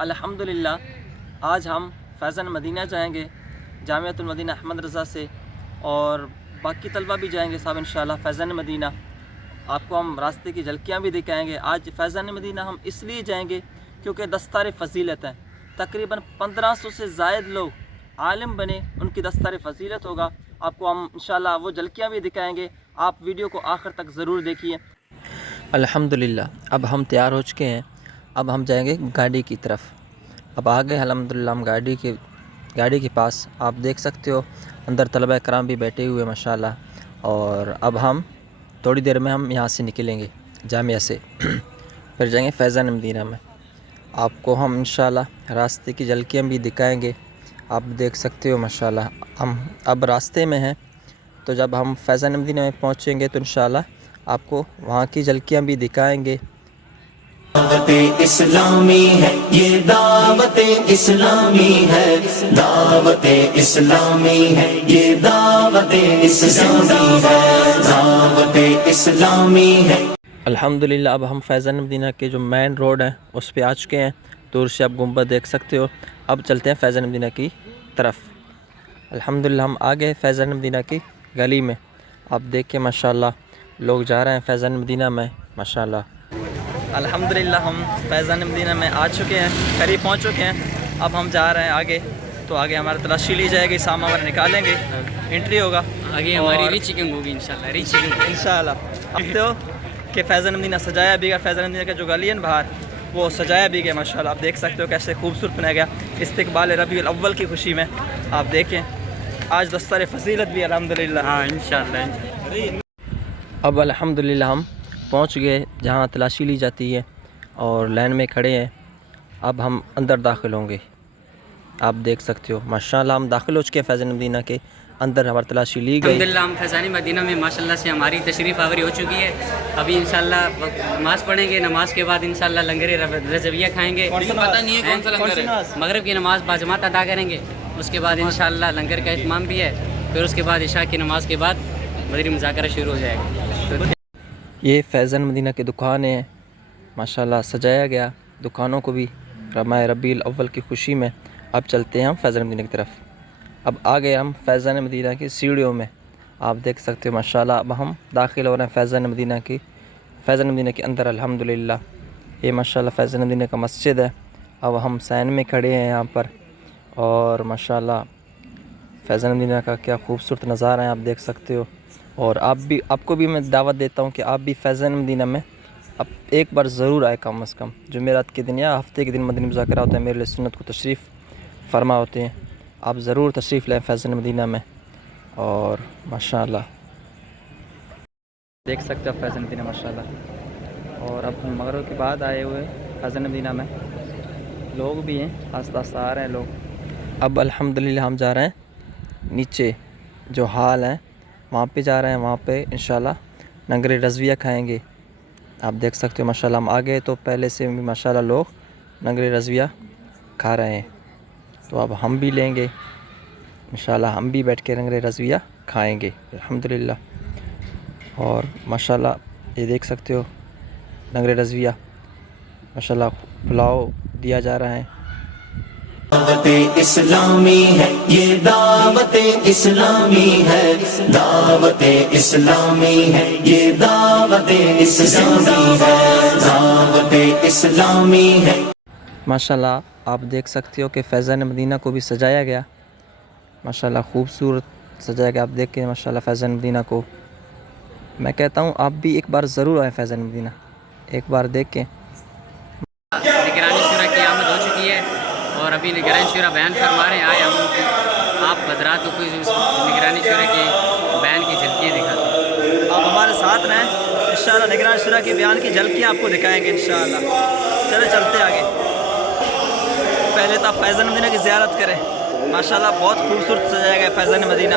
الحمدللہ آج ہم فیضان مدینہ جائیں گے جامعۃ المدینہ احمد رضا سے، اور باقی طلبہ بھی جائیں گے صاحب انشاءاللہ فیضان مدینہ۔ آپ کو ہم راستے کی جھلکیاں بھی دکھائیں گے۔ آج فیضان مدینہ ہم اس لیے جائیں گے کیونکہ دستار فضیلت ہے، تقریباً 1500 سے زائد لوگ عالم بنے، ان کی دستار فضیلت ہوگا۔ آپ کو ہم انشاءاللہ وہ جھلکیاں بھی دکھائیں گے، آپ ویڈیو کو آخر تک ضرور دیکھیے۔ الحمدللہ اب ہم تیار ہو چکے ہیں، اب ہم جائیں گے گاڑی کی طرف۔ اب آگے الحمدللہ ہم گاڑی کے پاس آپ دیکھ سکتے ہو، اندر طلبہ کرام بھی بیٹھے ہوئے ماشاءاللہ، اور اب ہم تھوڑی دیر میں ہم یہاں سے نکلیں گے جامعہ سے، پھر جائیں گے فیضان مدینہ میں۔ آپ کو ہم انشاءاللہ راستے کی جھلکیاں بھی دکھائیں گے، آپ دیکھ سکتے ہو ماشاءاللہ۔ ہم اب راستے میں ہیں، تو جب ہم فیضان مدینہ میں پہنچیں گے تو انشاءاللہ آپ کو وہاں کی جھلکیاں بھی دکھائیں گے۔ دعوت اسلامی ہے یہ، دعوت اسلامی ہے، دعوت اسلامی ہے یہ، دعوت اسلامی ہے، دعوت اسلامی ہے۔ الحمدللہ اب ہم فیضان مدینہ کے جو مین روڈ ہیں اس پہ آ چکے ہیں، دور سے آپ گنبد دیکھ سکتے ہو۔ اب چلتے ہیں فیضان مدینہ کی طرف۔ الحمدللہ ہم آ گئے فیضان مدینہ کی گلی میں، آپ دیکھیں ماشاءاللہ لوگ جا رہے ہیں فیضان مدینہ میں ماشاءاللہ۔ الحمدللہ ہم فیضان مدینہ میں آ چکے ہیں، قریب پہنچ چکے ہیں۔ اب ہم جا رہے ہیں آگے، تو آگے ہماری تلاشی لی جائے گی، سامان ہمارا نکالیں گے، انٹری ہوگا، آگے ہماری ری چیکنگ ہوگی انشاءاللہ، ری چیکنگ انشاءاللہ۔ اب تو کہ فیضان مدینہ سجایا بھی گیا، فیضان مدینہ کا جو گلی ہے باہر وہ سجایا بھی گیا ماشاءاللہ، آپ دیکھ سکتے ہو کیسے خوبصورت بنایا گیا استقبال ربیع الاول کی خوشی میں۔ آپ دیکھیں آج دستار فضیلت بھی الحمدللہ۔ ہاں انشاءاللہ۔ اب الحمدللہ ہم پہنچ گئے جہاں تلاشی لی جاتی ہے، اور لائن میں کھڑے ہیں۔ اب ہم اندر داخل ہوں گے، آپ دیکھ سکتے ہو ماشاءاللہ ہم داخل ہو چکے ہیں فیضان مدینہ کے اندر، ہماری تلاشی لی گئی۔ الحمدللہ ہم فیضان مدینہ میں ماشاءاللہ سے ہماری تشریف آوری ہو چکی ہے۔ ابھی انشاءاللہ نماز پڑھیں گے، نماز کے بعد انشاءاللہ لنگر رضویہ کھائیں گے۔ پتہ نہیں ہے کون سا لنگر ہے۔ مغرب کی نماز باجماعت ادا کریں گے، اس کے بعد انشاءاللہ لنگر کا اہتمام بھی ہے، پھر اس کے بعد عشاء کی نماز کے بعد مدنی مذاکرہ شروع ہو جائے گا۔ یہ فیضان مدینہ کی دکانیں ہیں ماشاءاللہ، سجایا گیا دکانوں کو بھی ماہ ربیع الاول کی خوشی میں۔ اب چلتے ہیں ہم فیضان مدینہ کی طرف۔ اب آ گئے ہم فیضان مدینہ کی سیڑھیوں میں، آپ دیکھ سکتے ہو ماشاءاللہ۔ اب ہم داخل ہو رہے ہیں فیضان مدینہ کے اندر الحمدللہ۔ یہ ماشاءاللہ فیضان مدینہ کا مسجد ہے۔ اب ہم سین میں کھڑے ہیں یہاں پر، اور ماشاءاللہ فیضان مدینہ کا کیا خوبصورت نظارہ ہے، آپ دیکھ سکتے ہو۔ اور آپ کو بھی میں دعوت دیتا ہوں کہ آپ بھی فیضان مدینہ میں اب ایک بار ضرور آئے، کم از کم جمعرات کے دن یا ہفتے کے دن مدنی مذاکرہ ہوتا ہے، میرے سنت کو تشریف فرما ہوتے ہیں، آپ ضرور تشریف لیں فیضان مدینہ میں۔ اور ماشاءاللہ دیکھ سکتے ہو فیضان مدینہ ماشاءاللہ۔ اور اب ہم مغرب کے بعد آئے ہوئے فیضان مدینہ میں، لوگ بھی ہیں، آستہ آستہ آ رہے ہیں لوگ۔ اب الحمدللہ ہم جا رہے ہیں نیچے جو ہال ہیں وہاں پہ جا رہے ہیں، وہاں پہ انشاءاللہ لنگر رضویہ کھائیں گے، آپ دیکھ سکتے ہو ماشاءاللہ۔ ہم آگے تو پہلے سے بھی ماشاءاللہ لوگ لنگر رضویہ کھا رہے ہیں، تو اب ہم بھی لیں گے انشاءاللہ، ہم بھی بیٹھ کے لنگر رضویہ کھائیں گے الحمدللہ۔ اور ماشاءاللہ یہ دیکھ سکتے ہو لنگر رضویہ ماشاءاللہ، پلاؤ دیا جا رہا ہے۔ دعوت اسلامی ہے یہ، دعوت اسلامی ہے، دعوت اسلامی ہے یہ، دعوت اسلامی ہے، دعوت اسلامی ہے۔ ماشاءاللہ آپ دیکھ سکتے ہو کہ فیضان مدینہ کو بھی سجایا گیا ماشاءاللہ، خوبصورت سجایا گیا، آپ دیکھیں ماشاءاللہ فیضان مدینہ کو۔ میں کہتا ہوں آپ بھی ایک بار ضرور آئیں فیضان مدینہ، ایک بار دیکھیں۔ نگرانی شورا کی آمد ہو چکی ہے، اور ابھی نگرانی شورا بیان فرما رہے ہیں، آئے ہم آپ حضرات کو کوئی نگرانی شورا کے بیان کی جھلکیاں دکھاتے ہیں۔ آپ ہمارے ساتھ رہیں، انشاءاللہ نگران شورا کے بیان کی جھلکیاں آپ کو دکھائیں گے انشاءاللہ۔ چلتے آگے، پہلے تو آپ فیضان مدینہ کی زیارت کریں ماشاءاللہ، بہت خوبصورت سجایا گیا فیضان مدینہ۔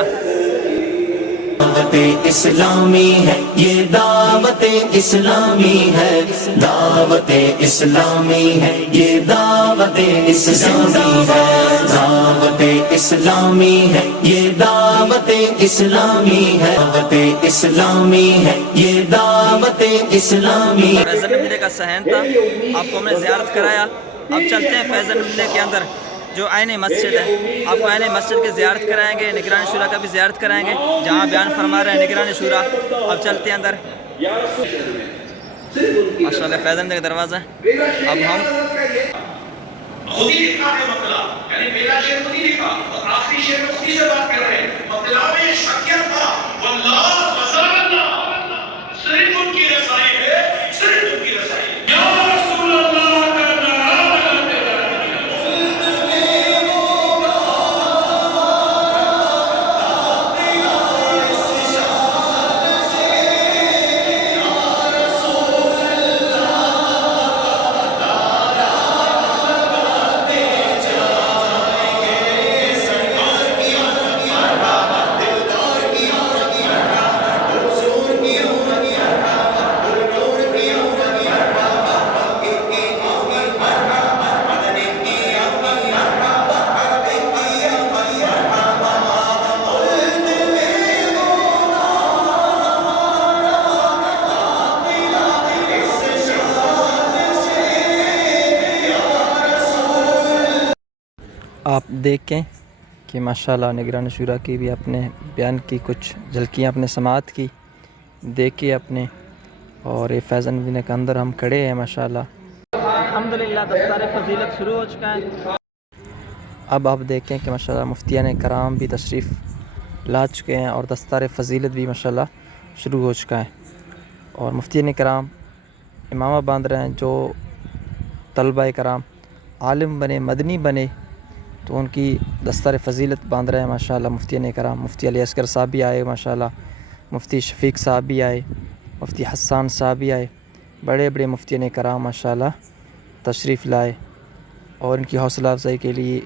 دعوت اسلامی ہے یہ، دعوت اسلامی ہے، دعوت اسلامی ہے یہ، دعوت اسلامی ہے، دعوت اسلامی ہے یہ، دعوت اسلامی ہے، دعوت اسلامی ہے یہ، دعوت اسلامی۔ فیضان مدینہ کا صحن تھا، آپ کو ہم نے زیارت کرایا، اب چلتے ہیں فیضان مدینہ کے اندر جو عین مسجد ہے. آپ کو عین مسجد کی زیارت کرائیں گے, نگران شورا کا بھی زیارت کرائیں گے جہاں بیان فرما رہے ہیں نگران شورا. اب چلتے ہیں اندر. ماشاء اللہ فیضان مدینہ کا دروازہ ہے. اب ہم خودی لکھا ہے مطلب، یعنی پہلا شعر خودی لکھا اور آخری شعر میں خودی سے بات کر رہے ہیں. مطلب میں شکر تھا واللہ وزار اللہ، صرف ان کی رسائی ہے، صرف ان کی رسائی ہے. یا رسول اللہ کا نعرہ لگاتے آپ دیکھیں کہ ماشاءاللہ نگران شورا کی بھی اپنے بیان کی کچھ جھلکیاں اپنے سماعت کی دیکھیں اپنے. اور یہ فیضان مدینہ کے اندر ہم کھڑے ہیں ماشاءاللہ. الحمدللہ دستار فضیلت شروع ہو چکا ہے. اب آپ دیکھیں کہ ماشاءاللہ مفتیان کرام بھی تشریف لا چکے ہیں اور دستار فضیلت بھی ماشاءاللہ شروع ہو چکا ہے. اور مفتیان کرام امامہ باندھ رہے ہیں. جو طلبہ کرام عالم بنے, مدنی بنے, تو ان کی دستار فضیلت باندھ رہے ہیں ماشاءاللہ مفتیان کرام. مفتی علی اصغر صاحب بھی آئے ماشاءاللہ, مفتی شفیق صاحب بھی آئے, مفتی حسان صاحب بھی آئے. بڑے بڑے مفتیان کرام ماشاءاللہ تشریف لائے اور ان کی حوصلہ افزائی کے لیے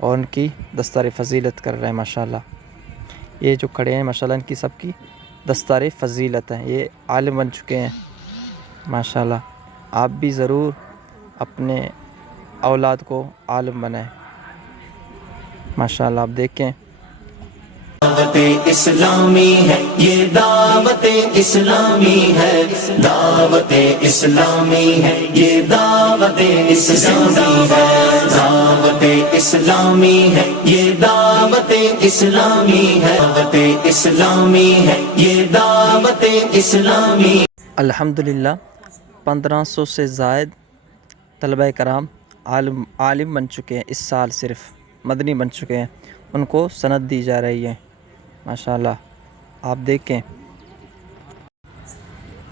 اور ان کی دستار فضیلت کر رہے ہیں ماشاءاللہ. یہ جو کھڑے ہیں ماشاءاللہ ان کی سب کی دستار فضیلت ہیں. یہ عالم بن چکے ہیں ماشاءاللہ. آپ بھی ضرور اپنے اولاد کو عالم بنائیں ماشاءاللہ. آپ دیکھیں دعوت اسلامی ہے یہ, دعوت اسلامی ہے, دعوت اسلامی ہے یہ, دعوت اسلامی ہے, دعوت اسلامی ہے یہ, دعوت اسلامی ہے, دعوت اسلامی ہے یہ, دعوت اسلامی. الحمدللہ 1500 سے زائد طلبہ کرام عالم بن چکے ہیں. اس سال صرف مدنی بن چکے ہیں, ان کو سند دی جا رہی ہے ماشاءاللہ. آپ دیکھیں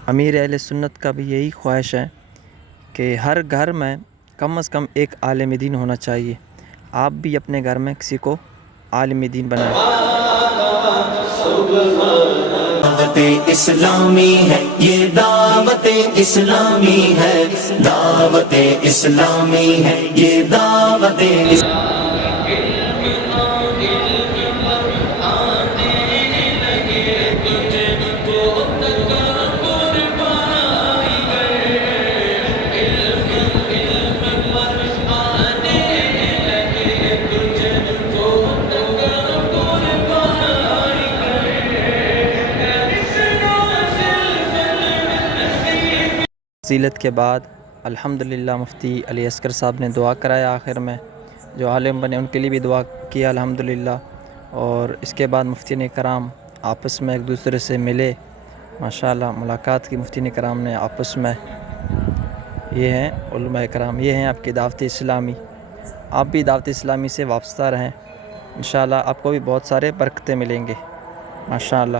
امیر اہل سنت کا بھی یہی خواہش ہے کہ ہر گھر میں کم از کم ایک عالم دین ہونا چاہیے. آپ بھی اپنے گھر میں کسی کو عالم دین بنائیں. دعوت اسلامی ہے یہ, دعوت اسلامی ہے, دعوت اسلامی ہے یہ, دعوت فضیلت کے بعد الحمدللہ مفتی علی اصغر صاحب نے دعا کرایا آخر میں. جو عالم بنے ان کے لیے بھی دعا کیا الحمدللہ. اور اس کے بعد مفتیان کرام آپس میں ایک دوسرے سے ملے ماشاءاللہ, ملاقات کی مفتیان کرام نے آپس میں. یہ ہیں علماء کرام, یہ ہیں آپ کی دعوت اسلامی. آپ بھی دعوت اسلامی سے وابستہ رہیں انشاءاللہ. آپ کو بھی بہت سارے برکتیں ملیں گے ماشاءاللہ.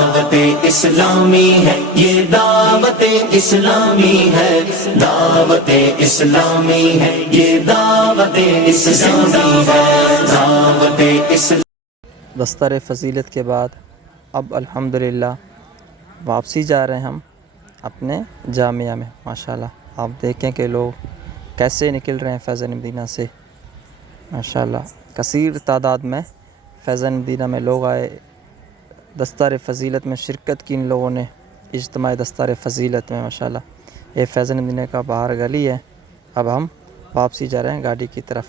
دعوت اسلامی ہے یہ, دعوت اسلامی ہے, دعوت اسلامی ہے یہ, دعوت اسلامی ہے, دعوت اسلامی. دستار فضیلت کے بعد اب الحمدللہ واپسی جا رہے ہیں ہم اپنے جامعہ میں ماشاءاللہ. آپ دیکھیں کہ لوگ کیسے نکل رہے ہیں فیضان مدینہ سے ماشاءاللہ. کثیر تعداد میں فیضان مدینہ میں لوگ آئے. دستار فضیلت میں شرکت کی ان لوگوں نے, اجتماع دستار فضیلت میں ماشاءاللہ. یہ فیضان مدینہ کا باہر گلی ہے. اب ہم واپسی جا رہے ہیں گاڑی کی طرف.